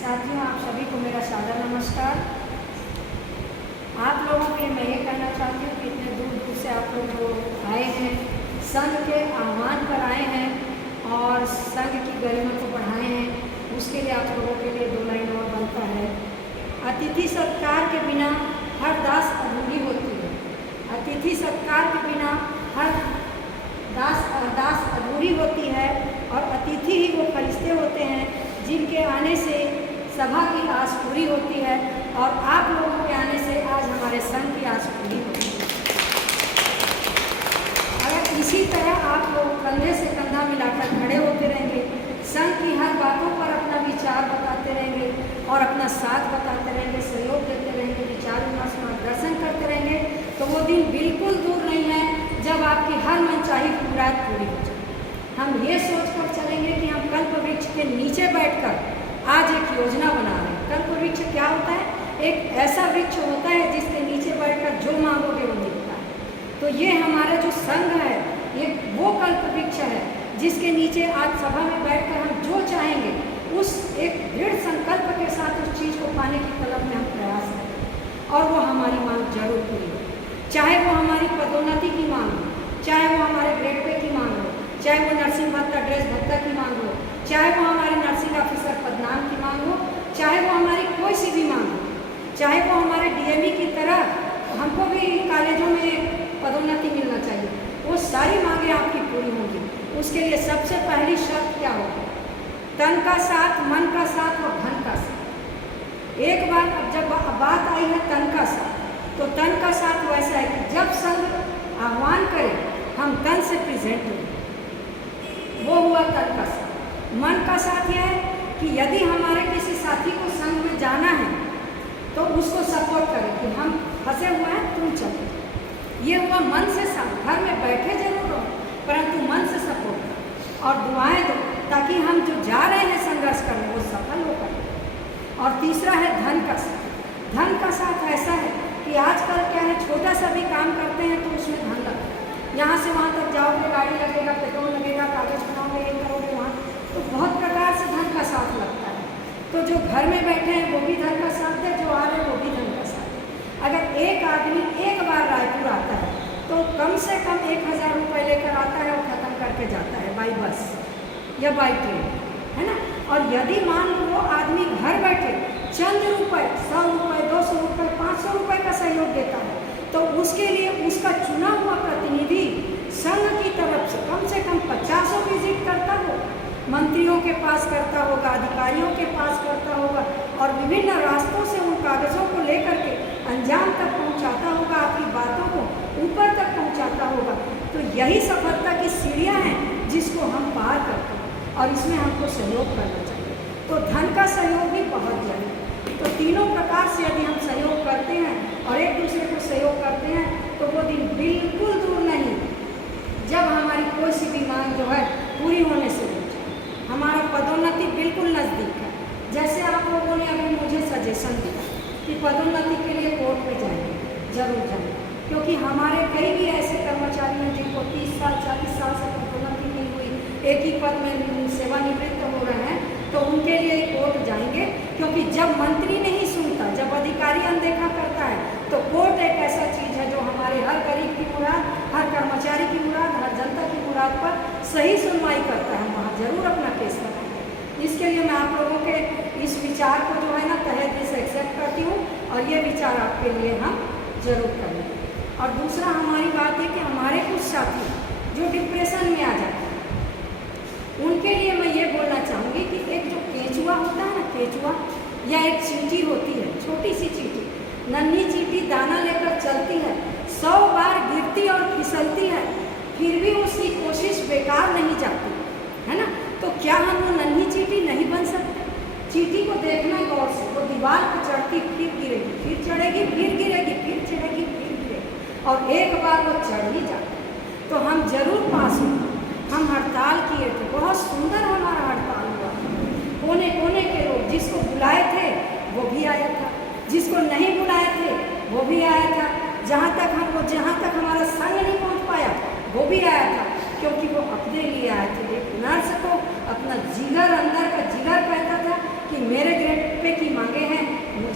साथियों, आप सभी को मेरा सादर नमस्कार। आप लोगों के लिए मैं ये कहना चाहती हूँ कि इतने दूर दूर से आप लोग जो आए हैं, संघ के आह्वान पर आए हैं और संघ की गरिमा को बढ़ाए हैं, उसके लिए आप लोगों के लिए दो लाइन और बनता है। अतिथि सत्कार के बिना हर दास अधूरी होती है। अतिथि सत्कार के बिना हर दास अधूरी होती है और अतिथि ही वो फरिश्ते होते हैं जिनके आने से सभा की आस पूरी होती है और आप लोगों के आने से आज हमारे संघ की आस पूरी होती है। अगर इसी तरह आप लोग कंधे से कंधा मिलाकर खड़े होते रहेंगे, संघ की हर बातों पर अपना विचार बताते रहेंगे और अपना साथ बताते रहेंगे, सहयोग देते रहेंगे, विचार विमर्श मार्गदर्शन करते रहेंगे, तो वो दिन बिल्कुल दूर नहीं है जब आपकी हर मनचाही मुराद पूरी हो जाए। हम ये सोचकर चलेंगे कि हम कल्प वृक्ष के नीचे बैठकर आज एक योजना बना रहे हैं। कल्प वृक्ष क्या होता है? एक ऐसा वृक्ष होता है जिसके नीचे बैठकर जो मांगोगे वो मिलता है। तो ये हमारा जो संघ है, ये वो कल्प वृक्ष है जिसके नीचे आज सभा में बैठकर हम जो चाहेंगे उस एक दृढ़ संकल्प के साथ उस चीज़ को पाने की तलब में हम प्रयास करें और वो हमारी मांग जरूर पूरी हो। चाहे वो हमारी पदोन्नति की मांग हो, चाहे वो हमारे ग्रेड पे की मांग हो, चाहे वो नर्सिंग भत्ता ड्रेस भत्ता की मांग हो, चाहे वो हमारे नर्सिंग ऑफिसर पदनाम की मांग हो, चाहे वो हमारी कोई सी भी मांग हो, चाहे वो हमारे डीएमई की तरह हमको भी कॉलेजों में पदोन्नति मिलना चाहिए, वो सारी मांगें आपकी पूरी होंगी। उसके लिए सबसे पहली शर्त क्या होगी? तन का साथ, मन का साथ और धन का साथ। एक बार अब जब बात आई है तन का साथ, तो तन का साथ वैसा है कि जब संघ आह्वान करे हम तन से प्रेजेंट हों, वो हुआ तन का साथ। मन का साथ यह है कि यदि हमारे किसी साथी को संघ में जाना है तो उसको सपोर्ट करें कि हम फंसे हुए हैं, तुम चलो। ये हुआ मन से साथ। घर में बैठे जरूर रहो परंतु मन से सपोर्ट करो और दुआएं दो ताकि हम जो जा रहे हैं संघर्ष करने वो सफल हो पाए। और तीसरा है धन का साथ। धन का साथ ऐसा है कि आजकल क्या है, छोटा सा भी काम करते हैं तो उसमें धन लगता है। यहाँ से वहाँ तक जाओगे, गाड़ी लगेगा, पेट्रोल लगेगा, कागज बनाओगे, ये करोगे, वहाँ तो बहुत प्रकार से धन का साथ लगता है। तो जो घर में बैठे हैं वो भी धन का साथ है, जो आ रहे हैं वो भी धन का साथ है। अगर एक आदमी एक बार रायपुर आता है तो कम से कम 1000 रुपये लेकर आता है और ख़त्म करके जाता है बाई बस या बाई ट्रेन, है ना। और यदि मान लो वो आदमी घर बैठे चंद रुपये, 100 रुपये, 200 रुपये, 500 रुपये का सहयोग देता है तो उसके लिए उसका चुना हुआ प्रतिनिधि संघ की तरफ से कम 50 विजिट करता हो, मंत्रियों के पास करता होगा, अधिकारियों के पास करता होगा और विभिन्न रास्तों से उन कागजों को लेकर के अंजाम तक पहुंचाता होगा, आपकी बातों को ऊपर तक पहुंचाता होगा। तो यही सफलता की सीढ़ियां हैं जिसको हम पार करते हैं और इसमें हमको सहयोग करना चाहिए। तो धन का सहयोग भी बहुत जरूरी है। तो तीनों प्रकार से यदि हम सहयोग करते हैं और एक दूसरे को सहयोग करते हैं तो वो दिन बिल्कुल दूर नहीं जब हमारी कोई सी भी मांग जो है पूरी होने से हो जाए। हमारा पदोन्नति बिल्कुल नज़दीक है। जैसे आप लोगों ने अभी मुझे सजेशन दिया कि पदोन्नति के लिए कोर्ट पे जाएंगे, जरूर जाएंगे, क्योंकि हमारे कई भी ऐसे कर्मचारी हैं जिनको 30 साल 40 साल से पदोन्नति नहीं हुई, एक ही पद में सेवानिवृत्त हो रहे हैं, तो उनके लिए कोर्ट जाएंगे। क्योंकि जब मंत्री नहीं सुनता, जब अधिकारी अनदेखा करता है, तो कोर्ट एक ऐसा चीज़ है जो हमारे हर गरीब की मुराद, हर कर्मचारी की मुराद, हर जनता की मुराद पर सही सुनवाई करता है। हम वहाँ जरूर अपना केस लगाएंगे। इसके लिए मैं आप लोगों के इस विचार को जो है ना तहे दिल से एक्सेप्ट करती हूँ और ये विचार आपके लिए हम जरूर करेंगे। और दूसरा हमारी बात है कि हमारे कुछ साथी जो डिप्रेशन में आ जाते हैं उनके लिए मैं ये बोलना चाहूँगी कि एक जो केचुआ होता है ना, केचुआ या एक चींटी होती है, छोटी सी चींटी, नन्ही चींटी दाना लेकर चलती है, 100 बार गिरती और फिसलती है, फिर भी उसकी कोशिश बेकार नहीं जाती, है ना। तो क्या हम वो नन्ही चींटी नहीं बन सकते? चींटी को देखना गौर से, वो दीवार पर चढ़ती, फिर गिरेगी, फिर चढ़ेगी, फिर गिरेगी, फिर चढ़ेगी, फिर गिरेगी और एक बार वो चढ़ ही जाती। तो हम जरूर पास हों। हम हड़ताल किए थे, बहुत सुंदर हमारा हड़ताल हुआ। कोने कोने के लोग, जिसको बुलाए थे वो भी आया था, जिसको नहीं बुलाए थे वो भी आया था, जहाँ तक हमारा संग नहीं पहुँच पाया वो भी आया था, क्योंकि वो अपने लिए आए थे। एक नर्स को अपना जिगर, अंदर का जिगर कहता था कि मेरे ग्रेड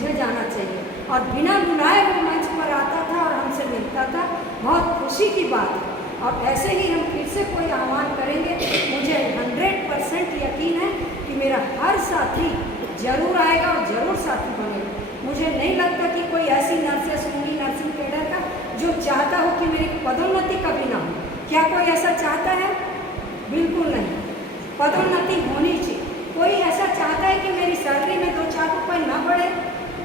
मुझे जाना चाहिए, और बिना बुलाए वो मंच पर आता था और हमसे मिलता था। बहुत खुशी की बात है। और ऐसे ही हम फिर से कोई आह्वान करेंगे। मुझे 100% यकीन है कि मेरा हर साथी जरूर आएगा और ज़रूर साथी बनेगा। मुझे नहीं लगता कि कोई ऐसी नर्सेस होंगी नर्सिंग कैडर का जो चाहता हो कि मेरी पदोन्नति कभी ना हो। क्या कोई ऐसा चाहता है? बिल्कुल नहीं। पदोन्नति होनी चाहिए। कोई ऐसा चाहता है कि मेरी सैलरी में 2-4 रुपये ना बढ़े?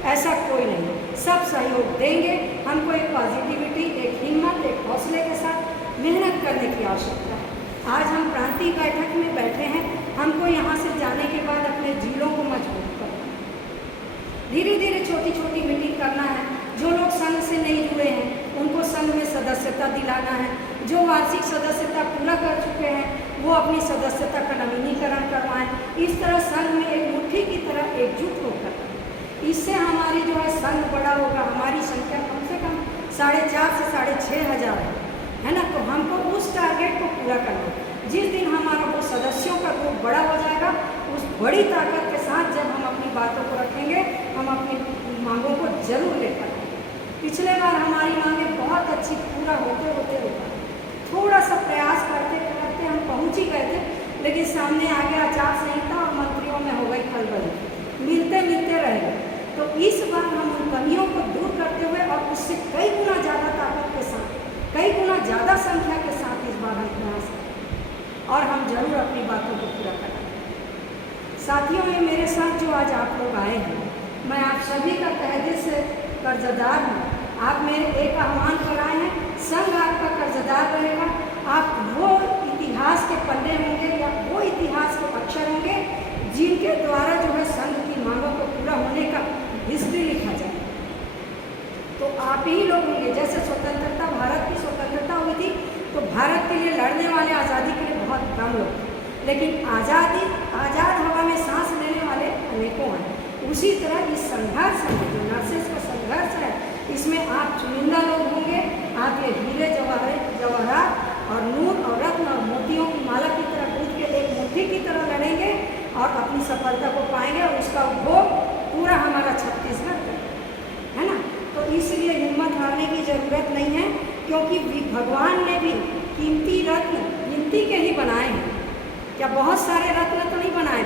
ऐसा कोई नहीं। सब सहयोग देंगे। हमको एक पॉजिटिविटी, एक हिम्मत, एक हौसले के साथ मेहनत करने की आवश्यकता है। आज हम प्रांतीय बैठक में बैठे हैं। हमको यहाँ से जाने के बाद अपने जिलों को मजबूत करना है। धीरे धीरे छोटी छोटी मीटिंग करना है। जो लोग संघ से नहीं जुड़े हैं उनको संघ में सदस्यता दिलाना है। जो वार्षिक सदस्यता पूरा कर चुके हैं वो अपनी सदस्यता का नवीनीकरण करवाएं। इस तरह संघ में एक मुट्ठी की तरह एकजुट होकर, इससे हमारी जो है संघ बड़ा होगा। हमारी संख्या कम से कम 4,500 से 6,500 है ना। तो हमको उस टारगेट को पूरा करना है। जिस दिन हमारा वो सदस्यों का ग्रुप बड़ा हो जाएगा, उस बड़ी ताकत के साथ जब हम अपनी बातों को रखेंगे, हम अपनी मांगों को जरूर लेकर आएंगे। पिछले बार हमारी मांगें बहुत अच्छी पूरा होते होते रुका। थोड़ा सा प्रयास करते करते हम पहुंच ही गए थे, लेकिन सामने आ गया आचार संहिता और मंत्रियों में हो गई खलबली। मिलते मिलते रह गए। तो इस बार हम उन कमियों को दूर करते हुए और उससे कई गुना ज़्यादा ताकत के साथ, कई गुना ज़्यादा संख्या के साथ इस बार हम प्रयास करें और हम जरूर अपनी बातों को पूरा करें। साथियों, ये मेरे साथ जो आज आप लोग आए हैं, मैं आप सभी का तहे दिल से कर्जदार हूँ। आप मेरे एक आह्वान पर आए हैं। संघ आपका कर्जदार रहेगा। आप वो इतिहास के पन्ने होंगे या वो इतिहास के अक्षर होंगे जिनके द्वारा जो है संघ की मांगों को पूरा होने का हिस्ट्री लिखा जाए। तो आप ही लोग होंगे। जैसे स्वतंत्रता, भारत की स्वतंत्रता हुई थी तो भारत के लिए लड़ने वाले, आज़ादी के लिए बहुत कम लोग थे, लेकिन आज़ाद हवा में सांस लेने वाले अनेकों हैं। उसी तरह इस संघर्ष में जो नर्सेस का संघर्ष है, इसमें आप चुनिंदा लोग होंगे। आप ये हीरे जवाहरात और नूर और रत्न और मोतियों की माला की तरह कूद के एक मुट्ठी की तरह लड़ेंगे और अपनी सफलता को पाएंगे और उसका उपभोग पूरा हमारा छत्तीसगढ़ करेगा, है ना। तो इसलिए हिम्मत हारने की ज़रूरत नहीं है, क्योंकि भगवान ने भी कीमती रत्न गिनती के ही बनाए हैं। क्या बहुत सारे रत्न तो नहीं बनाए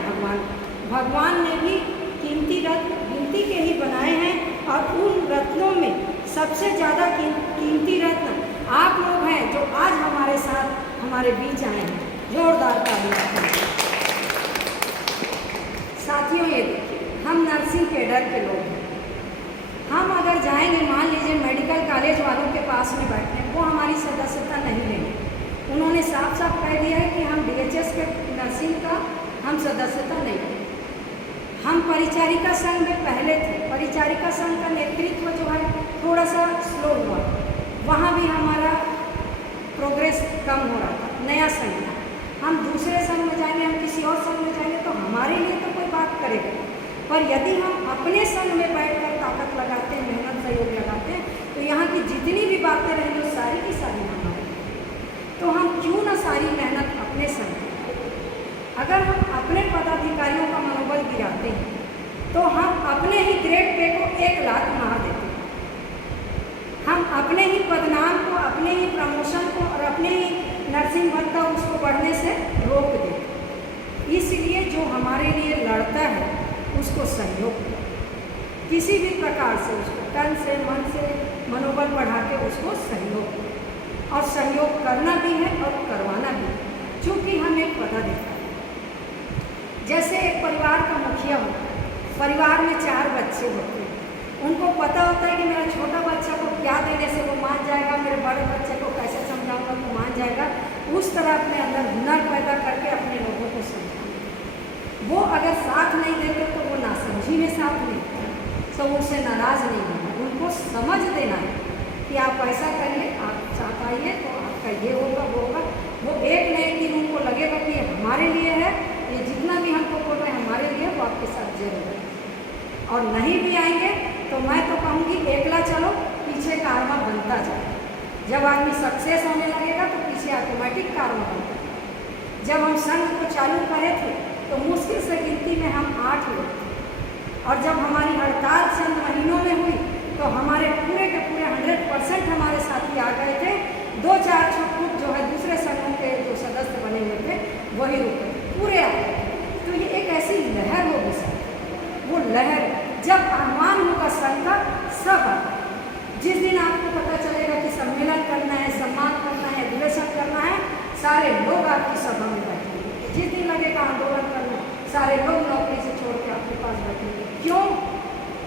भगवान ने भी कीमती रत्न गिनती के ही बनाए हैं। और उन रत्नों में सबसे ज़्यादा कीमती रत्न आप लोग हैं जो आज हमारे साथ हमारे बीच आए हैं। जोरदार तालियां। साथियों, ये देखिए, हम नर्सिंग कैडर के लोग हैं। हम अगर जाएंगे, मान लीजिए मेडिकल कॉलेज वालों के पास में बैठने, वो हमारी सदस्यता नहीं लेंगे। उन्होंने साफ साफ कह दिया है कि हम DHS के नर्सिंग का हम सदस्यता नहीं लेंगे। हम परिचारिका संघ में पहले थे। परिचारिका संघ का नेतृत्व जो है थोड़ा सा स्लो हुआ, वहाँ भी हमारा प्रोग्रेस कम हो रहा था। नया संघ था, हम दूसरे संघ में जाएंगे, हम किसी और संघ में जाएंगे तो हमारे लिए तो कोई बात करेगा, पर यदि हम अपने संघ में बैठकर ताकत लगाते हैं, मेहनत सहयोग लगाते हैं, तो यहाँ की जितनी भी बातें रहेंगी वो सारी की सारी हमारी। तो हम क्यों ना सारी मेहनत अपने संघ में। अगर हम अपने पदाधिकारियों का मनोबल गिराते हैं तो हम अपने ही ग्रेड पे को एक लात मार देते हैं। हम अपने ही पदनाम को, अपने ही प्रमोशन को और अपने ही नर्सिंग भत्ता उसको बढ़ने से रोक देते हैं। इसलिए जो हमारे लिए लड़ता है उसको सहयोग करें, किसी भी प्रकार से उसको तन से, मन से मनोबल बढ़ा के उसको सहयोग करें। और सहयोग करना भी है और करवाना भी है, क्योंकि हम एक पदाधिकारी, जैसे एक परिवार का मुखिया होता है, परिवार में 4 बच्चे होते हैं, उनको पता होता है कि मेरा छोटा बच्चा को क्या देने से वो मान जाएगा, मेरे बड़े बच्चे को कैसे समझाऊंगा तो मान जाएगा। उस तरह अपने अंदर हुनर पैदा करके अपने लोगों को समझाएंगे। वो अगर साथ नहीं देते तो वो नासमझी में साथ नहीं देते, तो उनसे नाराज़ नहीं होना, उनको समझ देना है कि आप ऐसा करिए, आप साथ आइए तो आपका ये होगा वो होगा। वो एक न एक दिन उनको लगेगा कि हमारे लिए है, ये जितना भी हमको बोल रहे हैं हमारे लिए, वो आपके साथ जरूर है। और नहीं भी आएंगे तो मैं तो कहूँगी एकला चलो, पीछे कारवा बनता जाए। जब आदमी सक्सेस होने लगेगा तो पीछे ऑटोमेटिक कारवा बनता है। जब हम संघ को चालू करे थे तो मुश्किल से गिनती में हम 8 लोग थे, और जब हमारी हड़ताल चंद महीनों में हुई तो हमारे पूरे के पूरे 100% हमारे साथी आ गए थे। 2-4 छुट जो है दूसरे संघों के जो सदस्य बने हुए थे वही रुके, पूरे आ गए। तो ये एक ऐसी लहर होगी सर, वो लहर जब आह्वान होगा संघ का सब आता है। जिस दिन आपको पता चलेगा कि सम्मेलन करना है, सम्मान करना है, अधिवेशन करना है, सारे लोग आपकी सभा में बैठेंगे। जिस दिन लगेगा आंदोलन करना, सारे लोग नौकरी से छोड़ के आपके पास बैठेंगे। क्यों?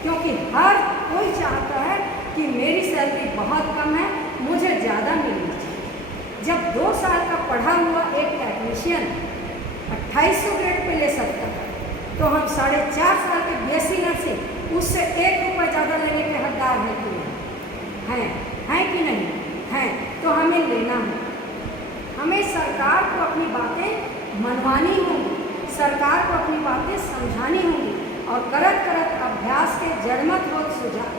क्योंकि हर कोई चाहता है कि मेरी सैलरी बहुत कम है, मुझे ज़्यादा मिलनी चाहिए। जब 2 साल का पढ़ा हुआ एक टेक्नीशियन 2800 ग्रेड पे ले सकता है, तो हम 4.5 साल के BSc नर्सिंग उससे 1 रुपये ज़्यादा लेने के हकदार हैं कि नहीं? हैं कि नहीं? हैं। तो हमें लेना है। हमें सरकार को अपनी बातें मनवानी होंगी, सरकार को अपनी बातें समझानी होंगी और करत करत अभ्यास के जड़मत होत सुझाव।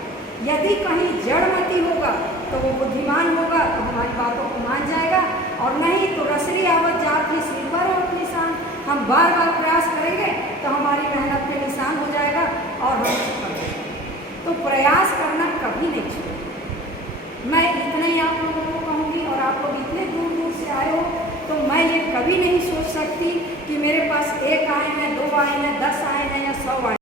यदि कहीं जड़मती होगा तो वो बुद्धिमान होगा तो हमारी बातों को मान जाएगा, और नहीं तो रसरी आवत जात ही सिर पर होत निशान। हम बार बार प्रयास करेंगे तो हमारी मेहनत पे निशान हो जाएगा और हम सफल हो जाएंगे। तो प्रयास करना कभी नहीं छोड़ें। मैं इतना ही आप लोगों को कहूँगी, और आप लोग इतने दूर दूर से आए हो तो मैं ये कभी नहीं सोच सकती कि मेरे पास 1 आए हैं, 2 आए हैं, 10 आए हैं या 100 आए।